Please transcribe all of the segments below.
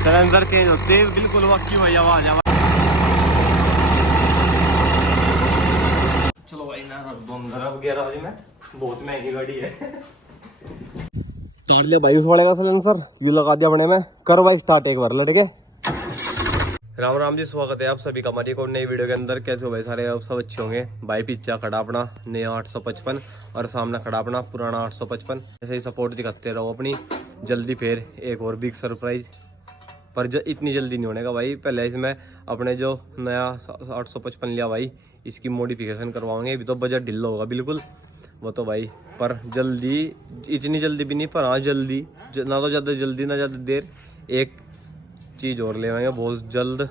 Cylinder change होते बिल्कुल वक्की भाई आवाज। चलो भाई ना रख दो अंदर। अब गैराज में बहुत महंगी गाड़ी है। तार लिया भाई उस वाले का सिलेंसर, यू लगा दिया अपने में। करो भाई स्टार्ट एक बार लड़के। राम राम जी, स्वागत है आप सभी का हमारी को नई वीडियो के अंदर। कैसे हो भाई सारे, आप सब अच्छे होंगे भाई। पीछा खड़ा अपना नया 855 और सामने खड़ा अपना पुराना 855। ऐसे ही सपोर्ट दिखाते रहो अपनी। जल्दी फिर एक और बिग सरप्राइज, पर इतनी जल्दी नहीं होने का भाई। पहले इसमें अपने जो नया 855 लिया भाई, इसकी मॉडिफिकेशन करवाओगे। अभी तो बजट ढिल्ला होगा बिल्कुल वो तो भाई, पर जल्दी, इतनी जल्दी भी नहीं, पर हाँ जल्दी, ना तो ज़्यादा जल्दी ना ज़्यादा देर। एक चीज़ और ले आएंगे बहुत जल्द।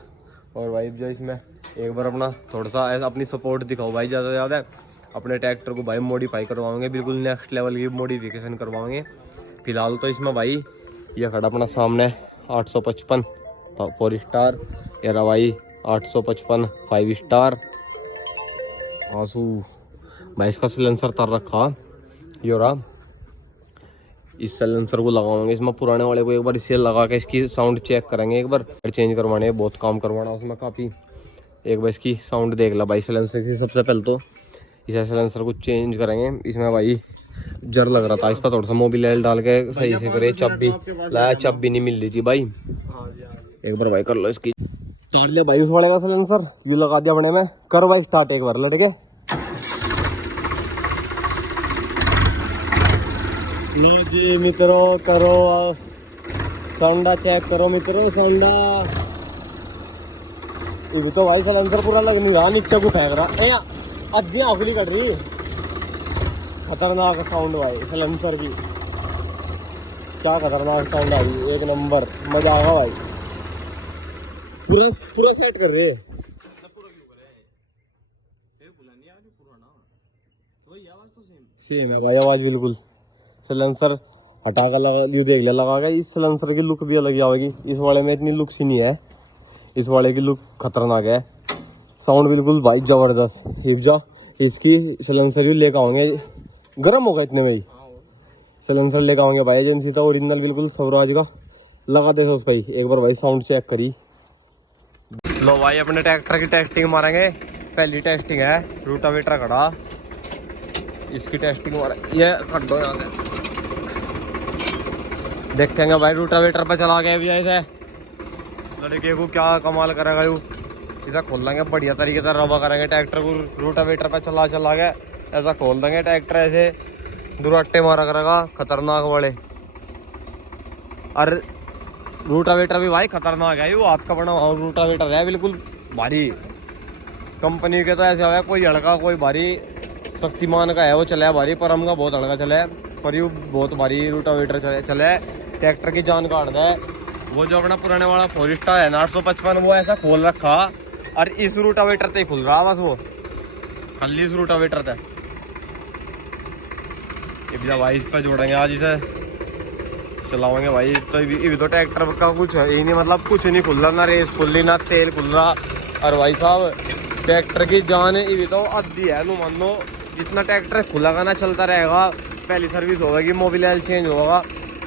और भाई जो इसमें एक बार अपना थोड़ा सा ऐसा अपनी सपोर्ट दिखाओ भाई, ज़्यादा से ज़्यादा। अपने ट्रैक्टर को भाई मॉडिफाई करवाएंगे, बिल्कुल नेक्स्ट लेवल की मॉडिफिकेशन करवाएंगे। फिलहाल तो इसमें भाई ये खड़ा अपना सामने 855 4 स्टार, ये रहा भाई 855 5 स्टार आंसू भाई। इसका सिलेंसर तर रखा ये रहा। इस सिलेंसर को लगावाएंगे इसमें, पुराने वाले को एक बार इसे लगा के इसकी साउंड चेक करेंगे। एक बार चेंज करवाने, बहुत काम करवाना उसमें काफ़ी। एक बार इसकी साउंड देख ला भाई सिलेंसर की। सबसे पहले तो इसे सिलेंसर को चेंज करेंगे। इसमें भाई जर लग रहा था, इस पर थोड़ा सा मोबिल डाल के सही से करे। चाबी लाया, चाबी नहीं मिल रही थी भाई। एक बार भाई कर लो इसकी। तार लिया भाई उस वाले का सिलेंसर, यू लगा दिया अपने में। करो भाई स्टार्ट एक बार लड़के। जी मित्रों करो संडा चेक करो मित्रों संडा। ये तो भाई सिलेंसर पूरा लग नहीं रहा, नीचे को फेंक रहा। अद्धी आखिरी कट रही। खतरनाक साउंड भाई सिलेंसर की, क्या खतरनाक साउंड आ रही, एक नंबर, मजा आएगा भाई। पूरा पूरा सेट कर रहे हैं। सेम है भाई आवाज बिल्कुल। सिलेंसर हटा कर लगा, यू देख लिया लगा के। इस सिलेंसर की लुक भी अलग आएगी, इस वाले में इतनी लुक सी नहीं है। इस वाले की लुक खतरनाक है, साउंड बिल्कुल भाई जबरदस्त। जा इसकी सिलेंसर भी लेकर आओगे, गर्म होगा इतने में ही। सिलेंसर लेकर आओगे भाई एजेंसी था ओरिजिनल बिल्कुल स्वराज का। लगा दे उस भाई एक बार भाई साउंड चेक करी। लो भाई अपने ट्रैक्टर की टेस्टिंग मारेंगे। पहली टेस्टिंग है रूटावेटर खड़ा, इसकी टेस्टिंग मारे। ये कर दो यहाँ से, देखेंगे भाई रूटावेटर पे चला गया भी ऐसे। लड़के को क्या कमाल करेगा यू। इसे खोल देंगे बढ़िया तरीके से, रवा करेंगे ट्रैक्टर को। रूटावेटर पे चला गया ऐसा खोल देंगे ट्रैक्टर, ऐसे दुराट्टे मारा करेगा खतरनाक वाले। और रूटावेटर भी भाई खतरनाक है, वो हाथ का बना रूटावेटर है बिल्कुल भारी। कंपनी के तो ऐसे है, कोई हल्का कोई भारी। शक्तिमान का है वो चला है भारी, पर हम का बहुत हल्का चला है, पर ये बहुत भारी रूटावेटर चला है। ट्रैक्टर की जान काट है। वो जो अपना पुराने वाला 4 स्टार है ना 855, वो ऐसा खोल रखा और इस रूटावेटर से खुल रहा बस। वो खाली इस रूटावेटर से भाई इस पर जोड़ेंगे आज, इसे चलाओगे भाई। तो ये तो ट्रैक्टर का कुछ है ही नहीं, मतलब कुछ नहीं खुल रहा, ना रेस खुल रही ना तेल खुल रहा। और भाई साहब ट्रैक्टर की जान ये तो आधी है नो मान लो। जितना ट्रैक्टर खुला ना चलता रहेगा, पहली सर्विस होगी, मोबिल ऑयल चेंज होगा,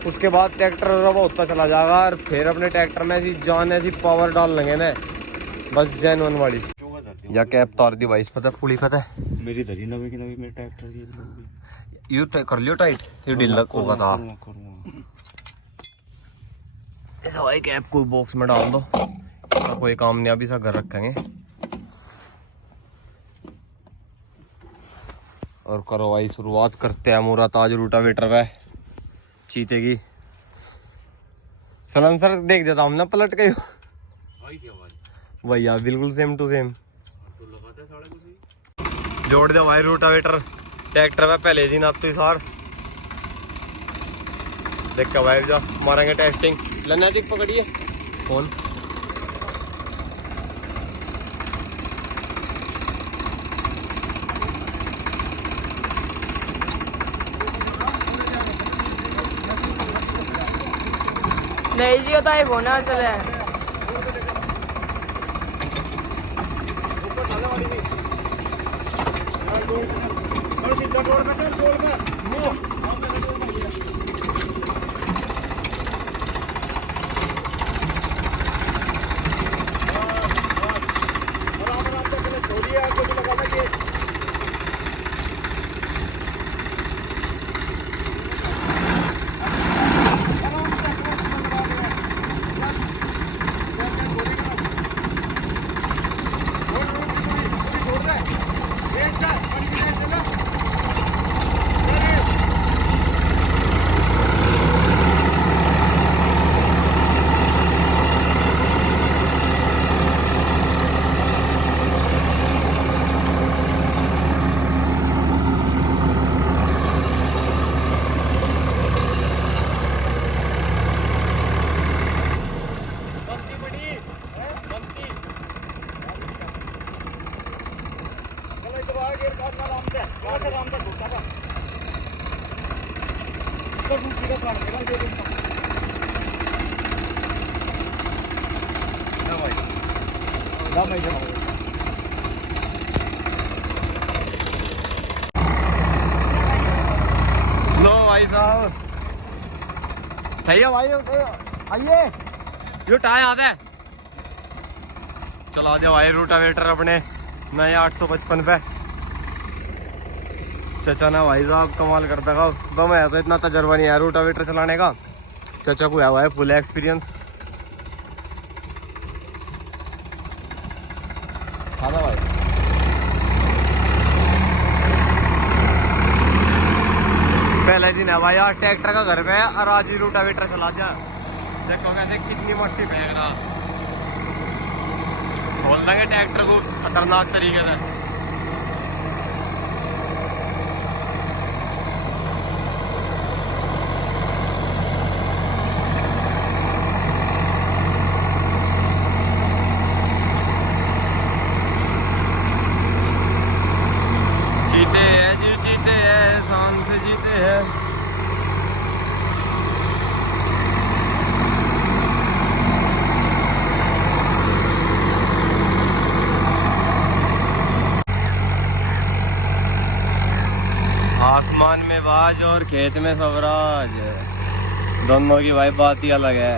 उसके बाद ट्रैक्टर रवा होता चला जाएगा। और फिर अपने ट्रैक्टर में ऐसी जान ऐसी पावर डाल लेंगे ना, बस जेन्युइन वाली। या कैप तार दी भाई, पता पुली पता है मेरी धरी नवी की नवी मेरे ट्रैक्टर की। यू कर लियो टाइट, ये ढीला होगा था ऐसा भाई। कैप को बॉक्स में डाल दो, कोई काम नहीं, अभी सा घर रखेंगे। और करो भाई शुरुआत करते हैं मुरा ताज रूटावेटर है चीते की। सिलेंसर देख देता हमने पलट के भैया, बिल्कुल सेम टू सेम। जोड़ दो भाई रूटावेटर ट्रैक्टर में पहले दिन आप तो सार देख के भाई जा मारेंगे टेस्टिंग। लन्ना दिख पकड़िए फोन। नहीं जी होता है फोन चले। लो भाई साहब सही है भाई, आइए यो टायर आता है। चला दिया भाई रूटावेटर अपने नए 855 पे। चाचा ना भाई साहब कमाल करता का बम है, तो इतना तजर्बा नहीं है रूटावेटर चलाने का। चाचा को है हुआ है फुल एक्सपीरियंस। खाना भाई पहले दिन है भाई आज ट्रैक्टर का घर पे है और आज ही रूटावेटर चला जा। देखो कहते कितनी मट्टी फेंक रहा, खोल देंगे ट्रैक्टर को खतरनाक तरीके से। जीते हैं जी, जीते हैं, शान से जीते हैं। आसमान में बाज और खेत में स्वराज, दोनों की भाई बात ही अलग है।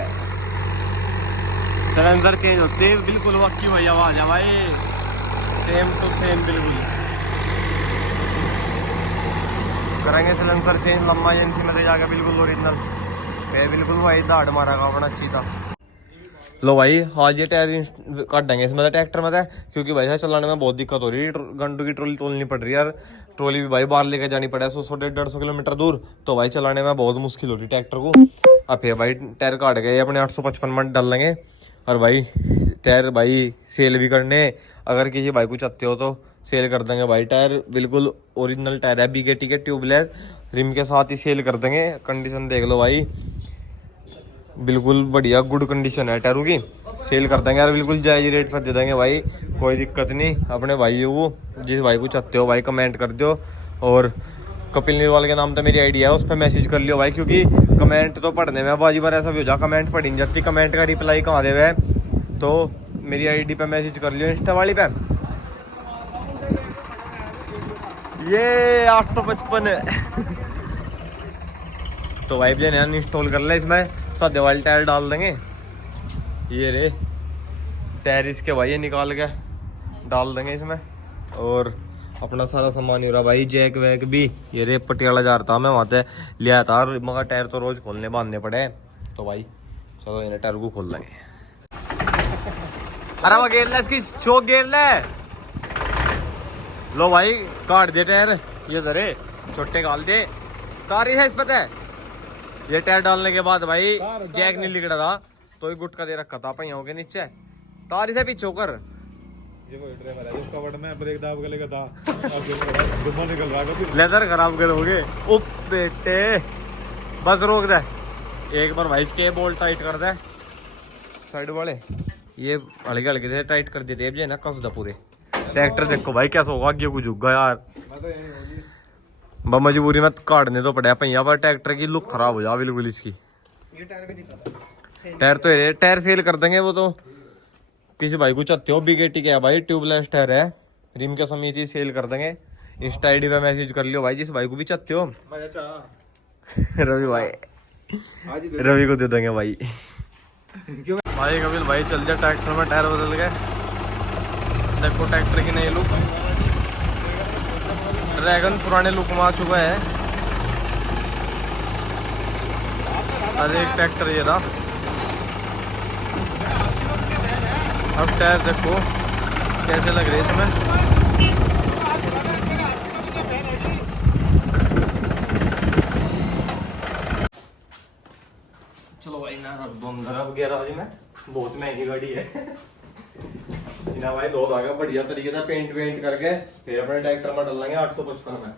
सिलेंडर चेंज होते ही बिल्कुल वक्की हुई आवाज है भाई, सेम टू सेम बिल्कुल। करेंगे सिलेंडर चेंज लम्बा एजेंसी में ले जाकर बिल्कुल ओरिजिनल, फिर बिल्कुल भाई दाड़ मारा का अपना अच्छी था। लो भाई आज ये टायर काट देंगे इसमें ट्रैक्टर में था, क्योंकि भाई साहब चलाने में बहुत दिक्कत हो रही है। घंटों की ट्रॉली तोलनी पड़ रही है यार, ट्रॉली भी भाई बाहर लेकर जानी पड़ा है 100-150 किलोमीटर दूर, तो भाई चलाने में बहुत मुश्किल हो रही है ट्रैक्टर को। अब फिर भाई टायर काट गए अपने 855 में डाल लेंगे, और भाई टायर भाई सेल भी करने, अगर किसी भाई को चाहते हो तो सेल कर देंगे भाई। टायर बिल्कुल ओरिजिनल टायर है, BKT के ट्यूबलेस रिम के साथ ही सेल कर देंगे। कंडीशन देख लो भाई, बिल्कुल बढ़िया गुड कंडीशन है टायरों की, सेल कर देंगे यार बिल्कुल जायज रेट पर दे देंगे भाई, कोई दिक्कत नहीं। अपने भाई को जिस भाई को चाहते हो भाई कमेंट कर दो, और कपिल नीरवाल के नाम तो मेरी आईडी है, उस पर मैसेज कर लियो भाई, क्योंकि कमेंट तो पढ़ने में बाजी बार ऐसा भी हो जा कमेंट पढ़ी नहीं जाती, कमेंट का रिप्लाई कहाँ दे हुए, तो मेरी आईडी पे मैसेज कर लियो इंस्टा वाली पे। ये 855 तो भाई ने इंस्टॉल कर ले, इसमें सादे वाले टायर डाल देंगे। ये रे टायर इसके भाई ये निकाल के डाल देंगे इसमें, और अपना सारा सामान ही हो रहा भाई। जैक वैक भी ये रे पटियाला जा रहा था मैं, वहाँ से लिया था, मगर टायर तो रोज खोलने बांधने पड़े, तो भाई चलो इन्हें टायर को खोल लेंगे। अरे वो गेर ले इसकी चौक गेर ले। लो भाई काट दे टायर, ये जरे छोटे गाल दे, तारी है इस पता है। ये टायर डालने के बाद भाई जैक नहीं लिगड़ा था, तो ही गुटका दे रखा था पहियों के नीचे, तारी से पीछे होकर। ये वो ड्राइवर है जिसका वर्ड में ब्रेक दाब के लेगा था, अब निकल रहा है फिर लेदर खराब करोगे ओ बेटे, बस रोक दे एक बार भाई, इसके बोल्ट टाइट कर दे साइड वाले, ये हल्के हल्के से टाइट कर देते हैं ना, कस दे पूरे। ट्रैक्टर देखो भाई कैसा होगा, आगे को झुक गया यार, मजबूरी में काटने तो पड़ा पहिया पर, ट्रैक्टर की लुक खराब हो जा बिल्कुल इसकी। टायर तो ये टायर सेल कर देंगे, वो तो किसी भाई को चाहते हो BKT के है भाई, ट्यूबलेस टायर है, रिम के समेत ही सेल कर देंगे। इंस्टा आईडी पे मैसेज कर लियो भाई जिस भाई को भी चाहते हो। रवि भाई, रवि को दे देंगे भाई। भाई कपिल भाई चल जा ट्रैक्टर में टायर बदल गए, देखो ट्रैक्टर की नई लुक, ड्रैगन पुराने लुक में आ चुका है। अरे एक ट्रैक्टर ये रहा, अब टायर देखो कैसे लग रहे इसमें। चलो भाई ना अब गैराज में, बहुत महंगी गाड़ी है ना भाई, लोग आ गए बढ़िया तरीके से पेंट वेंट करके, फिर अपने ट्रैक्टर में डालेंगे 855 में।